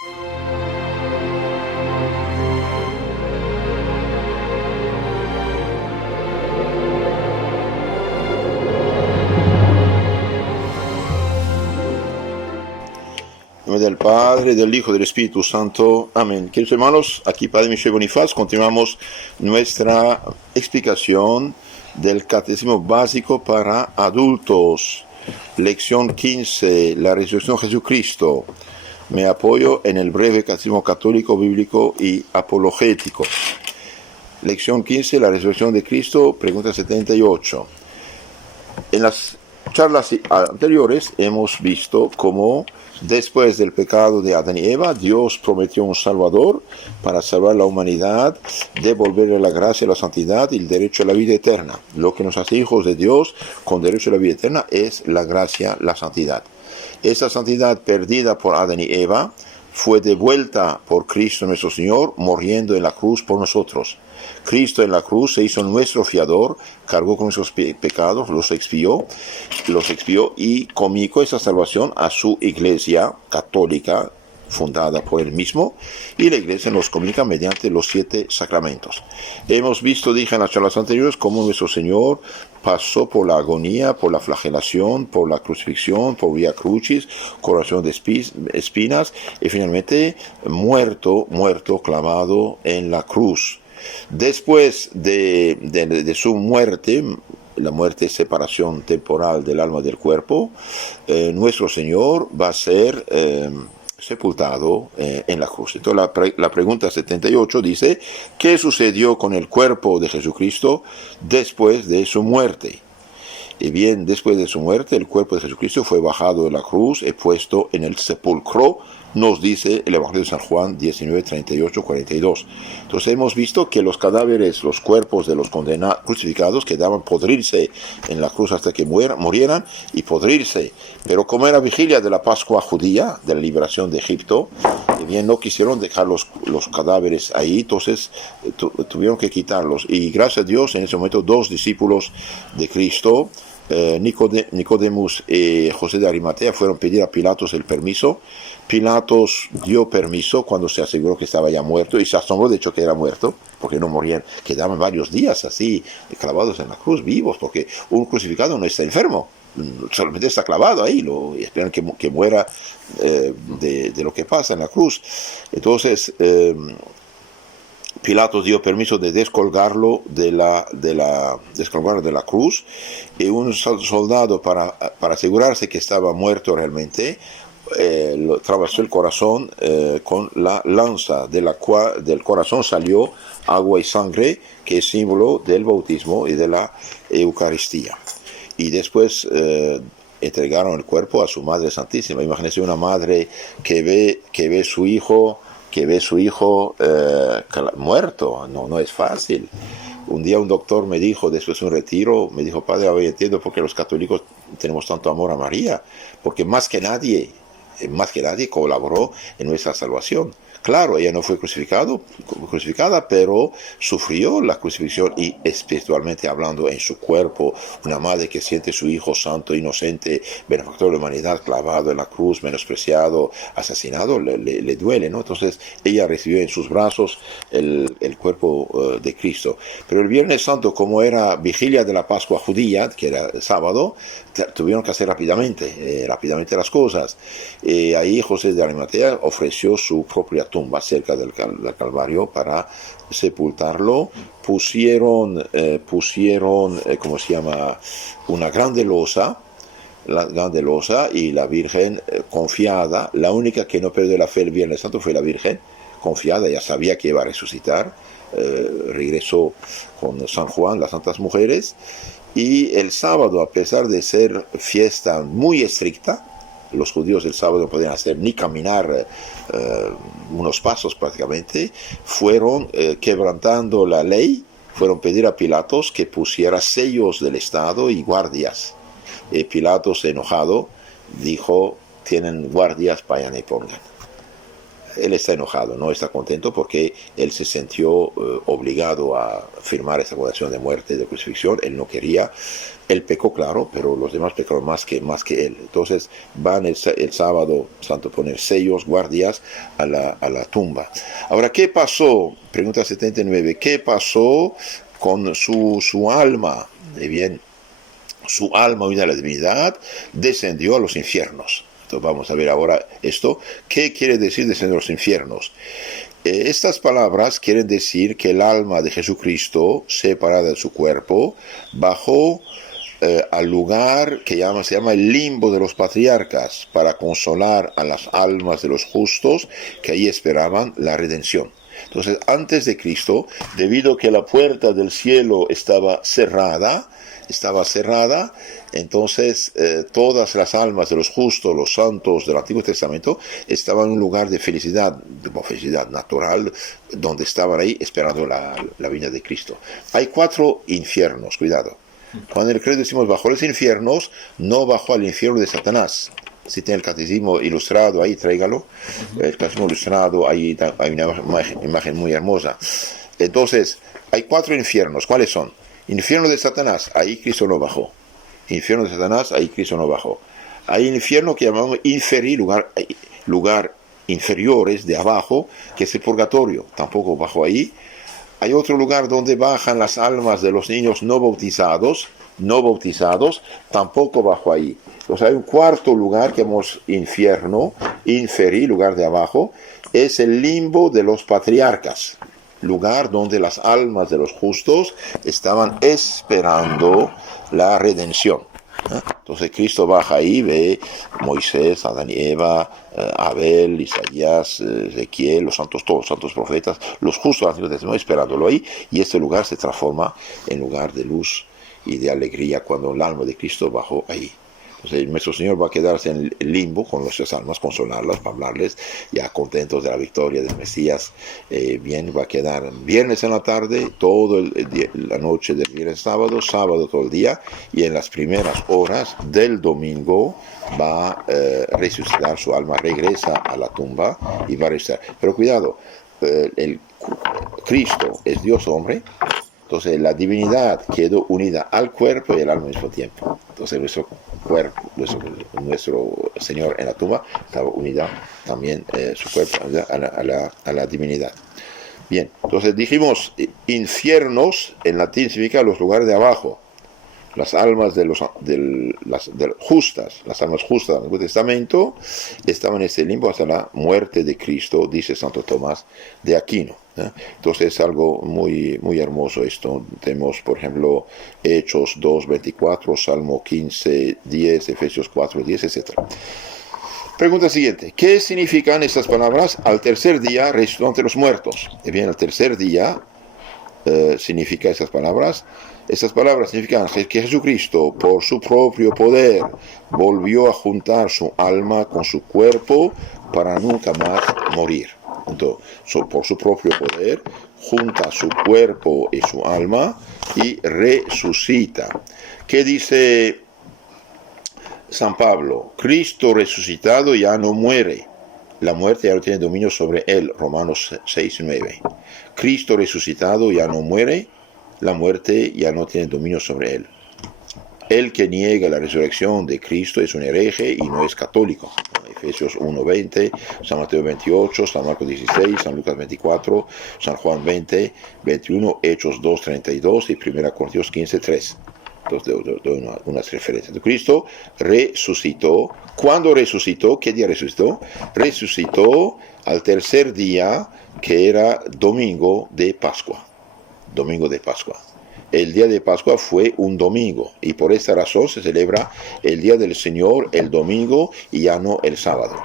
En nombre del Padre, del Hijo, del Espíritu Santo. Amén. Queridos hermanos, aquí Padre Michel Bonifaz, continuamos nuestra explicación del Catecismo Básico para Adultos. Lección 15, la resurrección de Jesucristo. Me apoyo en el breve Catecismo Católico, Bíblico y Apologético. Lección 15, la resurrección de Cristo, pregunta 78. En las charlas anteriores hemos visto cómo después del pecado de Adán y Eva, Dios prometió un Salvador para salvar la humanidad, devolverle la gracia, la santidad y el derecho a la vida eterna. Lo que nos hace hijos de Dios con derecho a la vida eterna es la gracia, la santidad. Esa santidad perdida por Adán y Eva fue devuelta por Cristo nuestro Señor, muriendo en la cruz por nosotros. Cristo en la cruz se hizo nuestro fiador, cargó con nuestros pecados, los expió y comunicó esa salvación a su iglesia católica, fundada por él mismo, y la iglesia nos comunica mediante los 7 sacramentos. Hemos visto, dije en las charlas anteriores, cómo nuestro Señor pasó por la agonía, por la flagelación, por la crucifixión, por vía crucis, coronación de espinas, y finalmente muerto, clavado en la cruz. Después de su muerte, la muerte es separación temporal del alma del cuerpo, nuestro Señor va a ser sepultado en la cruz. Entonces la pregunta 78 dice, ¿qué sucedió con el cuerpo de Jesucristo después de su muerte? Y bien, después de su muerte, el cuerpo de Jesucristo fue bajado de la cruz y puesto en el sepulcro, nos dice el Evangelio de San Juan 19, 38, 42. Entonces hemos visto que los cadáveres, los cuerpos de los condenados crucificados quedaban podrirse en la cruz hasta que murieran y podrirse. Pero como era vigilia de la Pascua judía, de la liberación de Egipto, bien no quisieron dejar los cadáveres ahí, entonces tuvieron que quitarlos. Y gracias a Dios, en ese momento 2 discípulos de Cristo, Nicodemus y José de Arimatea, fueron a pedir a Pilatos el permiso. Pilatos dio permiso cuando se aseguró que estaba ya muerto y se asombró de hecho que era muerto, porque no morían, quedaban varios días así clavados en la cruz, vivos, porque un crucificado no está enfermo, solamente está clavado ahí, y esperan que muera de lo que pasa en la cruz. Entonces Pilatos dio permiso de descolgarlo de la cruz, y un soldado para asegurarse que estaba muerto realmente, lo atravesó el corazón con la lanza, del corazón salió agua y sangre, que es símbolo del bautismo y de la Eucaristía. Y después entregaron el cuerpo a su Madre Santísima. Imagínense una madre que ve su hijo muerto, no es fácil. Un día un doctor me dijo, después de un retiro, me dijo, padre, ahora entiendo por qué los católicos tenemos tanto amor a María, porque más que nadie colaboró en nuestra salvación. Claro, ella no fue crucificada, pero sufrió la crucifixión y espiritualmente hablando en su cuerpo, una madre que siente su hijo santo, inocente, benefactor de la humanidad, clavado en la cruz, menospreciado, asesinado, le duele, ¿no? Entonces ella recibió en sus brazos el cuerpo de Cristo. Pero el Viernes Santo, como era vigilia de la Pascua judía, que era el sábado, tuvieron que hacer rápidamente las cosas. Ahí José de Arimatea ofreció su propia tumba cerca del Calvario para sepultarlo. Pusieron una grande losa, y la Virgen confiada, la única que no perdió la fe el Viernes Santo fue la Virgen, confiada, ya sabía que iba a resucitar, regresó con San Juan, las Santas Mujeres. Y el sábado, a pesar de ser fiesta muy estricta, los judíos el sábado no podían hacer ni caminar unos pasos prácticamente, fueron quebrantando la ley, fueron a pedir a Pilatos que pusiera sellos del Estado y guardias. Pilatos, enojado, dijo, tienen guardias, vayan y pongan. él está enojado, no está contento porque él se sintió obligado a firmar esta condenación de muerte, de crucifixión. Él no quería, él pecó, claro, pero los demás pecaron más que él. Entonces van el sábado santo a poner sellos, guardias a la tumba. Ahora, ¿qué pasó? Pregunta 79. ¿Qué pasó con su alma? Bien, su alma, unida a la divinidad, descendió a los infiernos. Entonces vamos a ver ahora esto. ¿Qué quiere decir descender a los infiernos? Estas palabras quieren decir que el alma de Jesucristo, separada de su cuerpo, bajó al lugar que se llama el limbo de los patriarcas, para consolar a las almas de los justos que ahí esperaban la redención. Entonces, antes de Cristo, debido a que la puerta del cielo estaba cerrada, entonces todas las almas de los justos, los santos del Antiguo Testamento, estaban en un lugar de felicidad natural, donde estaban ahí esperando la venida de Cristo. Hay 4 infiernos, cuidado. Cuando en el credo decimos bajó los infiernos, no bajó al infierno de Satanás. Si tiene el catecismo ilustrado ahí, tráigalo. El catecismo ilustrado, ahí hay una imagen muy hermosa. Entonces, hay 4 infiernos. ¿Cuáles son? Infierno de Satanás, ahí Cristo no bajó. Infierno de Satanás, ahí Cristo no bajó. Hay infierno que llamamos lugar inferiores, de abajo, que es el purgatorio. Tampoco bajó ahí. Hay otro lugar donde bajan las almas de los niños no bautizados, tampoco bajó ahí. Entonces hay un 4º lugar que llamamos infierno, lugar de abajo, es el limbo de los patriarcas, lugar donde las almas de los justos estaban esperando la redención. Entonces Cristo baja ahí, ve Moisés, Adán y Eva, Abel, Isaías, Ezequiel, todos los santos profetas, los justos del Antiguo Testamento esperándolo ahí, y este lugar se transforma en lugar de luz y de alegría cuando el alma de Cristo bajó ahí. Entonces nuestro Señor va a quedarse en el limbo con nuestras almas, consolarlas, para hablarles, ya contentos de la victoria del Mesías. Bien, va a quedar viernes en la tarde, toda la noche del viernes sábado todo el día, y en las primeras horas del domingo va a resucitar, su alma regresa a la tumba y va a resucitar. Pero cuidado, Cristo es Dios hombre. Entonces la divinidad quedó unida al cuerpo y al alma al mismo tiempo. Entonces nuestro cuerpo, nuestro Señor en la tumba, estaba unida también su cuerpo a la divinidad. Bien, entonces dijimos, infiernos en latín significa los lugares de abajo. Las almas justas, las almas justas del Antiguo Testamento, estaban en este limbo hasta la muerte de Cristo, dice Santo Tomás de Aquino. Entonces es algo muy, muy hermoso esto. Tenemos, por ejemplo, Hechos 2:24, Salmo 15:10, Efesios 4:10, etc. Pregunta siguiente. ¿Qué significan estas palabras? Al tercer día resucitó entre los muertos. Bien, al tercer día significa estas palabras. Estas palabras significan que Jesucristo, por su propio poder, volvió a juntar su alma con su cuerpo para nunca más morir. Entonces, por su propio poder, junta su cuerpo y su alma y resucita. ¿Qué dice San Pablo? Cristo resucitado ya no muere. La muerte ya no tiene dominio sobre él. Romanos 6:9. Cristo resucitado ya no muere. La muerte ya no tiene dominio sobre él. El que niega la resurrección de Cristo es un hereje y no es católico. Efesios 1:20, San Mateo 28, San Marcos 16, San Lucas 24, San Juan 20, 21, Hechos 2:32 y 1 Corintios 15:3. Entonces doy unas referencias. De Cristo resucitó. ¿Cuándo resucitó? ¿Qué día resucitó? Resucitó al tercer día, que era domingo de Pascua. Domingo de Pascua. El día de Pascua fue un domingo y por esta razón se celebra el día del Señor el domingo y ya no el sábado.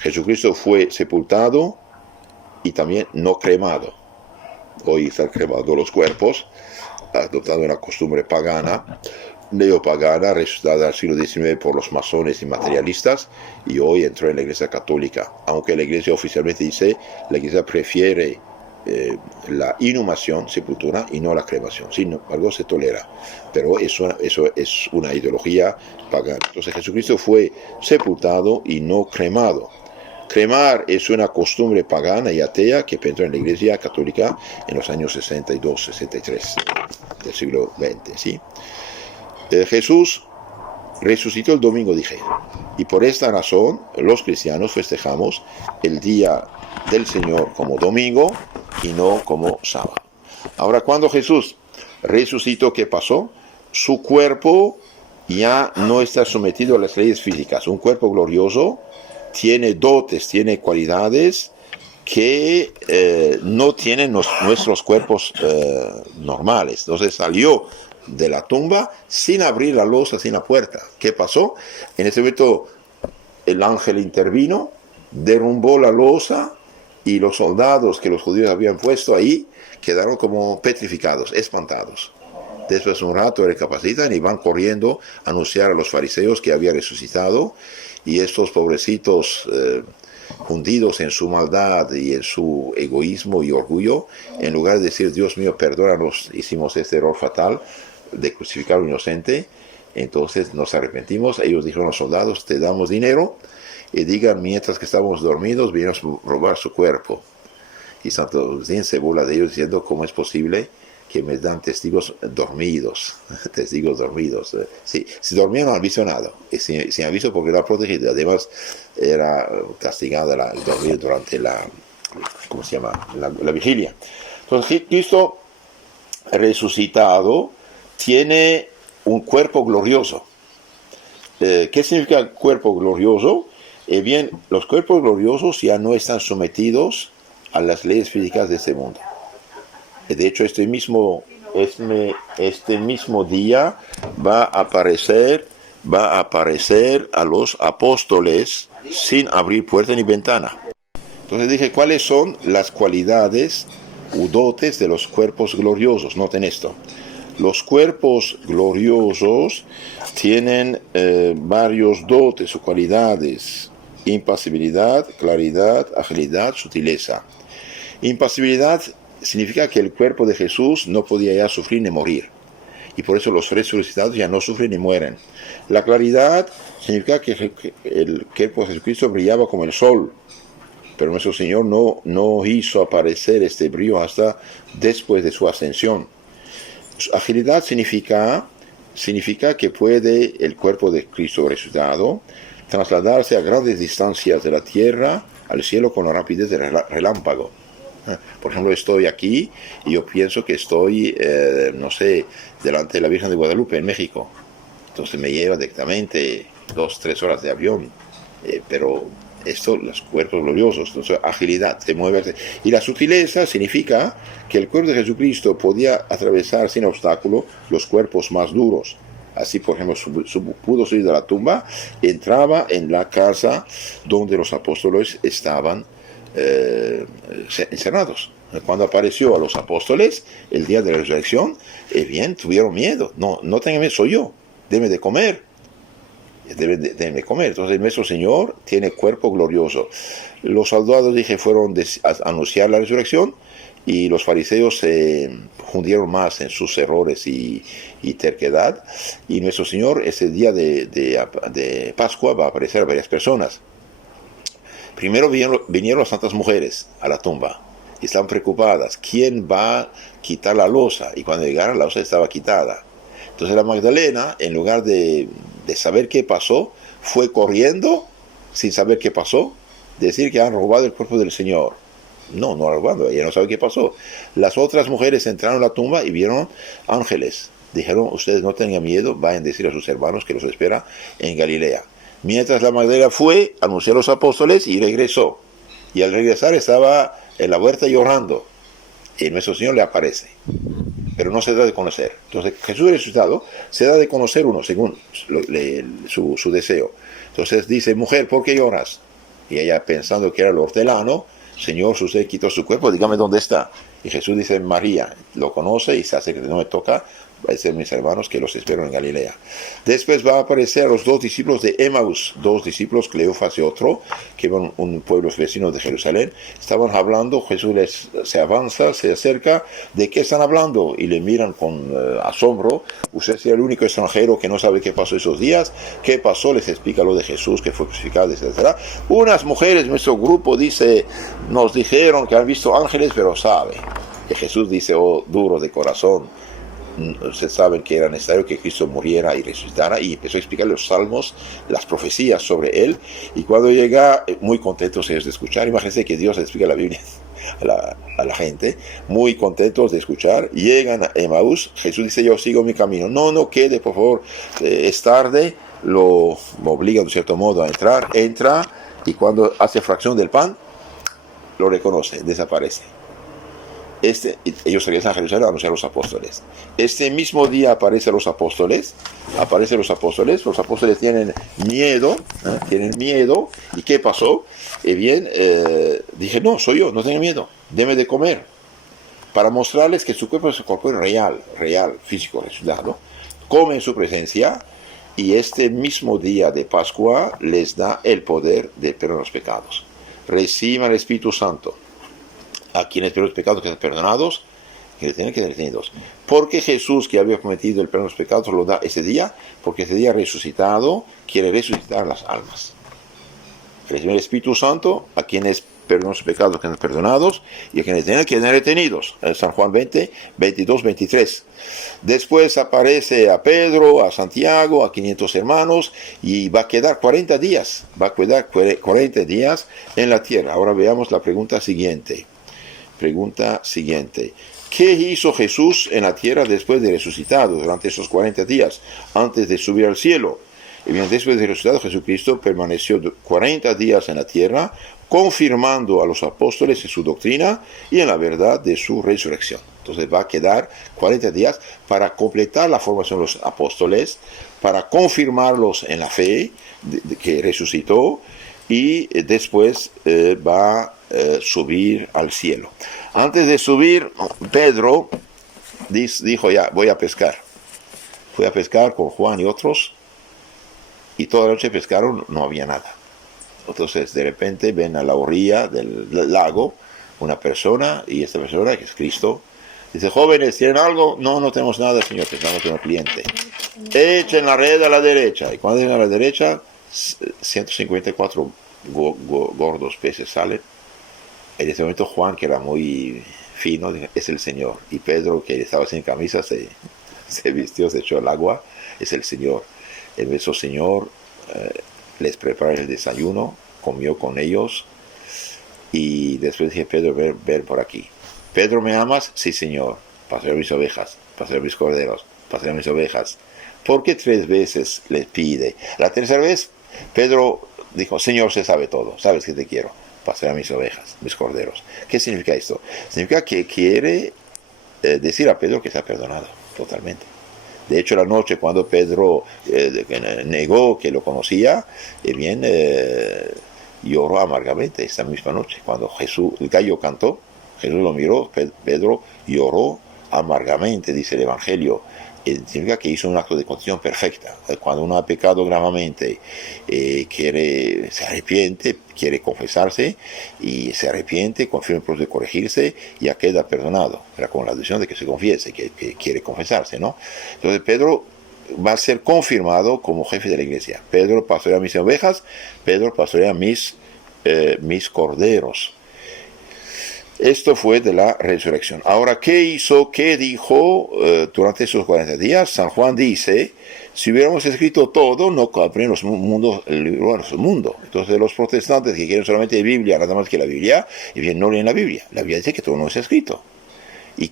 Jesucristo fue sepultado y también no cremado. Hoy están cremando los cuerpos, adoptando una costumbre pagana, neopagana, resucitada al siglo XIX por los masones y materialistas, y hoy entró en la Iglesia Católica. Aunque la Iglesia oficialmente dice, la Iglesia prefiere la inhumación, sepultura, y no la cremación. Sin embargo, se tolera, pero eso es una ideología pagana. Entonces Jesucristo fue sepultado y no cremado. Cremar es una costumbre pagana y atea que penetró en la Iglesia Católica en los años 62-63 del siglo XX. ¿Sí? Jesús resucitó el domingo, dije, y por esta razón los cristianos festejamos el día del Señor como domingo y no como sábado. Ahora, cuando Jesús resucitó, ¿qué pasó? Su cuerpo ya no está sometido a las leyes físicas. Un cuerpo glorioso tiene dotes, tiene cualidades que no tienen nuestros cuerpos normales. Entonces salió de la tumba sin abrir la losa, sin la puerta. ¿Qué pasó? En ese momento el ángel intervino, derrumbó la losa y los soldados que los judíos habían puesto ahí quedaron como petrificados, espantados. Después de un rato recapacitan y van corriendo a anunciar a los fariseos que había resucitado, y estos pobrecitos hundidos en su maldad y en su egoísmo y orgullo, en lugar de decir, Dios mío, perdónanos, hicimos este error fatal de crucificar a un inocente, entonces nos arrepentimos. Ellos dijeron a los soldados, te damos dinero y digan, mientras que estábamos dormidos, vinimos a robar su cuerpo. Y Santo Agustín se burla de ellos diciendo, ¿cómo es posible que me dan testigos dormidos? Testigos dormidos. Si dormían no han visto nada. Y sin aviso porque era protegida. Además, era castigada el dormir durante ¿cómo se llama? La vigilia. Entonces, Cristo resucitado tiene un cuerpo glorioso. ¿Qué significa el cuerpo glorioso? Bien, los cuerpos gloriosos ya no están sometidos a las leyes físicas de este mundo. De hecho, este mismo día va a aparecer a los apóstoles sin abrir puerta ni ventana. Entonces dije, ¿cuáles son las cualidades u dotes de los cuerpos gloriosos? Noten esto. Los cuerpos gloriosos tienen varios dotes o cualidades: impasibilidad, claridad, agilidad, sutileza. Impasibilidad significa que el cuerpo de Jesús no podía ya sufrir ni morir, y por eso los resucitados ya no sufren ni mueren. La claridad significa que el cuerpo de Jesucristo brillaba como el sol, pero nuestro Señor no hizo aparecer este brillo hasta después de su ascensión. Agilidad significa que puede el cuerpo de Cristo resucitado trasladarse a grandes distancias de la tierra al cielo con la rapidez del relámpago. Por ejemplo, estoy aquí y yo pienso que estoy, delante de la Virgen de Guadalupe en México. Entonces me lleva directamente 2-3 horas de avión. Pero esto, los cuerpos gloriosos, entonces agilidad, se mueve. Y la sutileza significa que el cuerpo de Jesucristo podía atravesar sin obstáculo los cuerpos más duros. Así, por ejemplo, pudo salir de la tumba, entraba en la casa donde los apóstoles estaban encerrados. Cuando apareció a los apóstoles el día de la resurrección, bien, tuvieron miedo. No tengan miedo, soy yo, denme de comer. Denme comer. Entonces nuestro Señor tiene cuerpo glorioso. Los soldados, dije, fueron a anunciar la resurrección, y los fariseos se hundieron más en sus errores y terquedad, y nuestro Señor ese día de Pascua va a aparecer a varias personas. Primero vinieron las santas mujeres a la tumba y estaban preocupadas. ¿Quién va a quitar la losa? Y cuando llegaron, la losa estaba quitada. Entonces la Magdalena, en lugar de saber qué pasó, fue corriendo sin saber qué pasó, decir que han robado el cuerpo del Señor. No han robado, ella no sabe qué pasó. Las otras mujeres entraron a la tumba y vieron ángeles. Dijeron, ustedes no tengan miedo, vayan a decir a sus hermanos que los espera en Galilea. Mientras la Magdalena fue, anunció a los apóstoles y regresó. Y al regresar estaba en la huerta llorando. Y nuestro Señor le aparece. Pero no se da de conocer. Entonces Jesús resucitado se da de conocer uno según su deseo. Entonces dice, mujer, ¿por qué lloras? Y ella, pensando que era el hortelano, Señor, si usted quitó su cuerpo, dígame dónde está. Y Jesús dice, María. Lo conoce y se hace que no me toca va a ser mis hermanos que los espero en Galilea. Después va a aparecer a los dos discípulos de Emaús, dos discípulos, Cleofas y otro, que van un pueblo vecino de Jerusalén. Estaban hablando, Jesús se avanza, se acerca, ¿de qué están hablando? Y le miran con asombro. Usted es el único extranjero que no sabe qué pasó esos días. ¿Qué pasó? Les explica lo de Jesús, que fue crucificado, etc. Unas mujeres de nuestro grupo, dice, nos dijeron que han visto ángeles, pero sabe. Que Jesús dice, oh, duro de corazón, ustedes saben que era necesario que Cristo muriera y resucitara, y empezó a explicar los salmos, las profecías sobre él, y cuando llega, muy contentos ellos de escuchar. Imagínense que Dios le explica la Biblia a la gente, muy contentos de escuchar. Llegan a Emaús, Jesús dice, yo sigo mi camino, no quede, por favor, es tarde, lo obliga de cierto modo a entrar, entra, y cuando hace fracción del pan, lo reconoce, desaparece. Ellos regresan a Jerusalén a anunciar a los apóstoles. Este mismo día aparecen los apóstoles, los apóstoles tienen miedo, ¿y qué pasó? Dije, no, soy yo, no tengo miedo, deme de comer, para mostrarles que su cuerpo es un cuerpo real, físico, resucitado. Come en su presencia, y este mismo día de Pascua les da el poder de perdonar los pecados. Reciban el Espíritu Santo. A quienes por los pecados que están perdonados, que les tienen que ser detenidos. Porque Jesús, que había cometido el perdón de los pecados, lo da ese día, porque ese día resucitado quiere resucitar las almas. Reciben el Espíritu Santo a quienes perdonan sus pecados que están perdonados, y a quienes tienen que ser detenidos. En San Juan 20, 22, 23. Después aparece a Pedro, a Santiago, a 500 hermanos, y va a quedar 40 días. Va a quedar 40 días en la tierra. Ahora veamos la pregunta siguiente. ¿Qué hizo Jesús en la tierra después de resucitado durante esos 40 días, antes de subir al cielo? Y bien, después de resucitado, Jesucristo permaneció 40 días en la tierra, confirmando a los apóstoles en su doctrina y en la verdad de su resurrección. Entonces va a quedar 40 días para completar la formación de los apóstoles, para confirmarlos en la fe que resucitó, y después va a subir al cielo. Antes de subir, Pedro dijo, ya, voy a pescar. Fue a pescar con Juan y otros, y toda la noche pescaron, no había nada. Entonces de repente ven a la orilla del lago una persona, y esta persona, que es Cristo, dice, jóvenes, ¿tienen algo? No tenemos nada, Señor, pensamos en un cliente. Echen la red a la derecha. Y cuando llegan a la derecha, 154 gordos peces salen. En ese momento Juan, que era muy fino, dijo, es el Señor. Y Pedro, que estaba sin camisa, se vistió, se echó al agua, es el Señor. El beso Señor les prepara el desayuno, comió con ellos, y después dije, Pedro, ven por aquí. Pedro, ¿me amas? Sí, Señor. Pasaré mis ovejas, pasaré mis corderos, pasaré mis ovejas. ¿Por qué 3 veces les pide? La tercera vez, Pedro dijo, Señor, se sabe todo, sabes que te quiero, pasaré mis ovejas, mis corderos. ¿Qué significa esto? Significa que quiere decir a Pedro que está perdonado totalmente. De hecho, la noche cuando Pedro negó que lo conocía, lloró amargamente esa misma noche. Cuando el gallo cantó, Jesús lo miró, Pedro lloró amargamente, dice el Evangelio. Significa que hizo un acto de contrición perfecta. Cuando uno ha pecado gravemente, se arrepiente, quiere confesarse, y se arrepiente, confirma el proceso de corregirse, ya queda perdonado. Pero con la decisión de que se confiese, que quiere confesarse, ¿no? Entonces Pedro va a ser confirmado como jefe de la iglesia. Pedro pastorea mis ovejas, Pedro pastorea mis corderos. Esto fue de la resurrección. Ahora, ¿qué hizo? ¿Qué dijo durante esos 40 días? San Juan dice, si hubiéramos escrito todo, no cabrían el libro del mundo. Entonces, los protestantes que quieren solamente Biblia, nada más que la Biblia, y bien no leen la Biblia. La Biblia dice que todo no está escrito. Si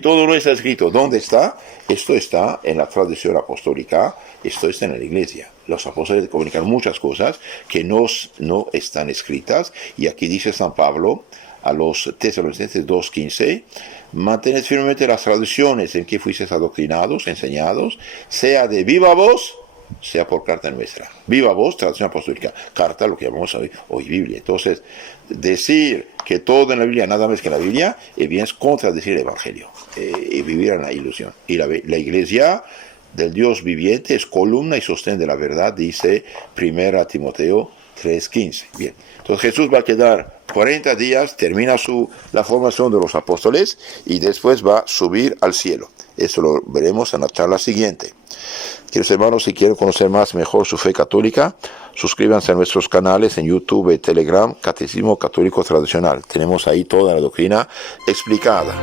todo no está escrito, ¿dónde está? Esto está en la tradición apostólica, esto está en la iglesia. Los apóstoles comunican muchas cosas que no están escritas, y aquí dice San Pablo a los Tesalonicenses 2:15, mantened firmemente las tradiciones en que fuisteis adoctrinados, enseñados, sea de viva voz, sea por carta nuestra. Viva voz, traducción apostólica. Carta, lo que llamamos hoy Biblia. Entonces, decir que todo en la Biblia, nada más que la Biblia, bien es contradecir el Evangelio y vivir en la ilusión. Y la Iglesia del Dios viviente es columna y sostén de la verdad, dice 1 Timoteo 3:15. Bien, entonces Jesús va a quedar 40 días, termina la formación de los apóstoles y después va a subir al cielo. Eso lo veremos en la charla siguiente. Queridos hermanos, si quieren conocer más mejor su fe católica, suscríbanse a nuestros canales en YouTube y Telegram, Catecismo Católico Tradicional. Tenemos ahí toda la doctrina explicada.